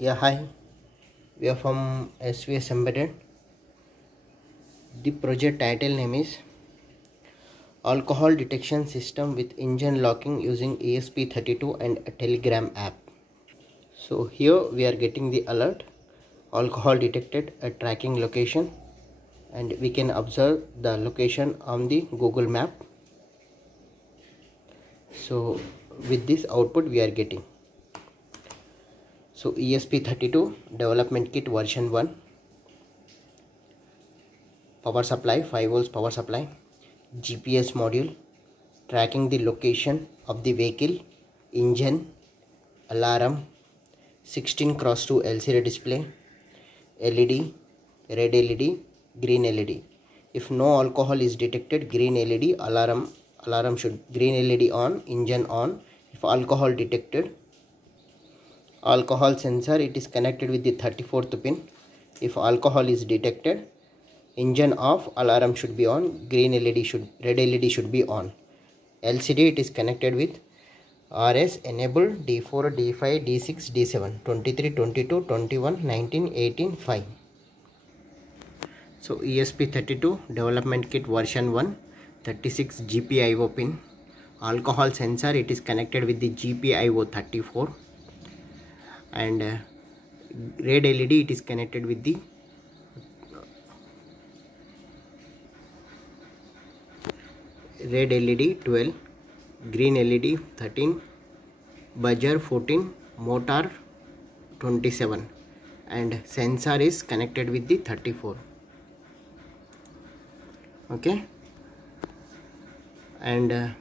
Yeah, hi. We are from SVS Embedded. The project title name is Alcohol Detection System with Engine Locking using ESP32 and a Telegram app. So here we are getting the alert. Alcohol detected at tracking location, and we can observe the location on the Google Map. So with this output we are getting. So ESP32 development kit version 1. Power supply, 5 volts power supply, GPS module, tracking the location of the vehicle, engine, alarm, 16x2 LCD display, LED, red LED, green LED. If no alcohol is detected, green LED, alarm should green LED on, engine on. If alcohol detected, alcohol sensor, it is connected with the 34th pin. If alcohol is detected, engine off, alarm should be on, red LED should be on. LCD, it is connected with RS enable D4, D5, D6, D7, 23, 22, 21, 19, 18, 5. So ESP32 development kit version 1, 36 GPIO pin. Alcohol sensor, it is connected with the GPIO 34, and red LED, it is connected with the red LED 12, green LED 13, buzzer 14, motor 27, and sensor is connected with the 34. Okay, and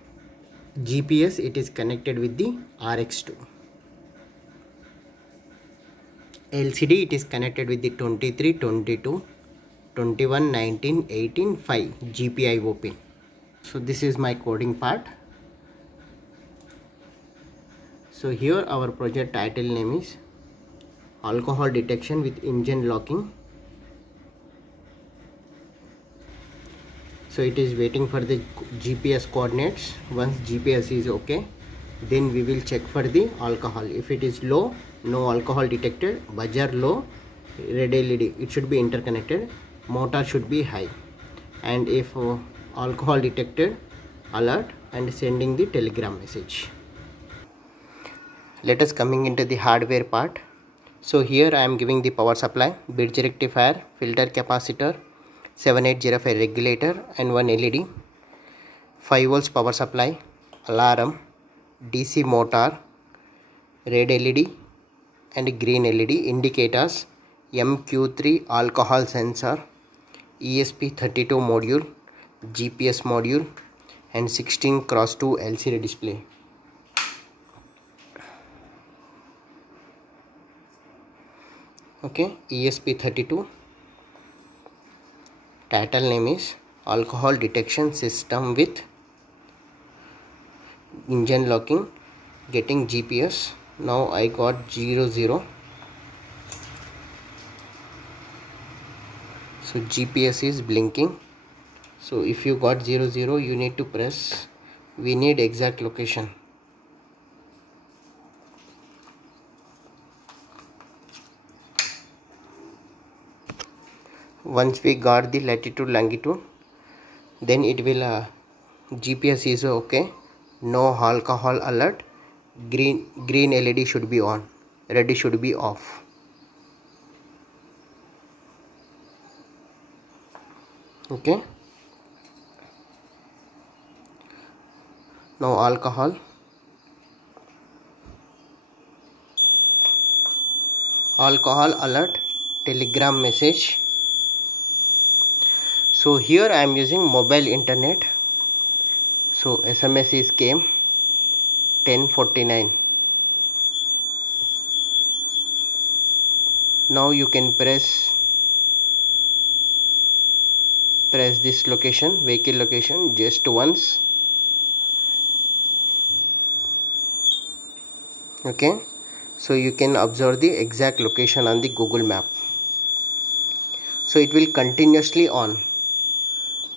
GPS, it is connected with the RX2. LCD, it is connected with the 23, 22, 21, 19, 18, 5 GPIO pin. So this is my coding part. So here our project title name is Alcohol Detection with Engine Locking. So it is waiting for the GPS coordinates. Once GPS is okay, then we will check for the alcohol. If it is low, no alcohol detected, buzzer low, red LED, it should be interconnected, motor should be high, and if alcohol detected, alert and sending the telegram message. Let us coming into the hardware part. So here I am giving the power supply, bridge rectifier, filter capacitor, 7805 regulator and one LED, 5 volts power supply, alarm, DC motor, red LED and green LED indicators, MQ3 alcohol sensor, ESP32 module, GPS module and 16x2 LCD display. Okay, ESP32 title name is Alcohol Detection System with Engine Locking, getting GPS. Now I got 00. So GPS is blinking. So if you got 00, you need to press, we need exact location. Once we got the latitude longitude, then it will GPS is okay, no alcohol alert, green LED should be on, red should be off. Okay, now alcohol alert, telegram message. So here I am using mobile internet. So SMS is came 10:49. Now you can press this location, vehicle location, just once. Okay, so you can observe the exact location on the Google Map. So it will continuously on.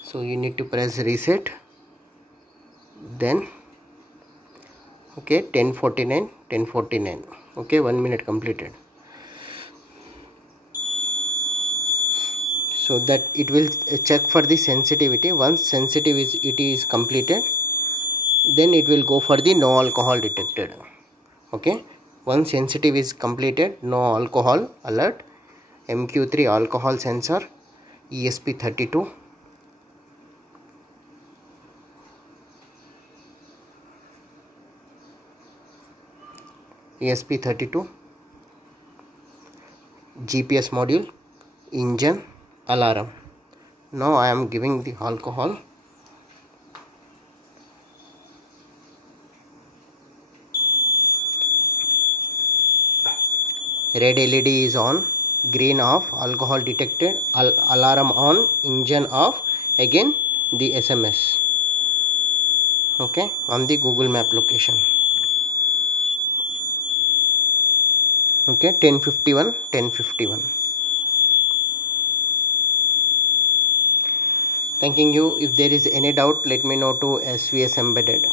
So you need to press reset, then okay, 10:49. Okay, 1 minute completed. so that it will check for the sensitivity. Once sensitivity is completed, then it will go for the no alcohol detected. Okay, once sensitive is completed, no alcohol alert, MQ3 alcohol sensor, ESP32, GPS module, engine, alarm. Now I am giving the alcohol. Red LED is on, green off, alcohol detected, alarm on, engine off, again the SMS. Okay, on the Google Map location. Okay, 10:51. Thanking you. If there is any doubt, let me know to SVS Embedded.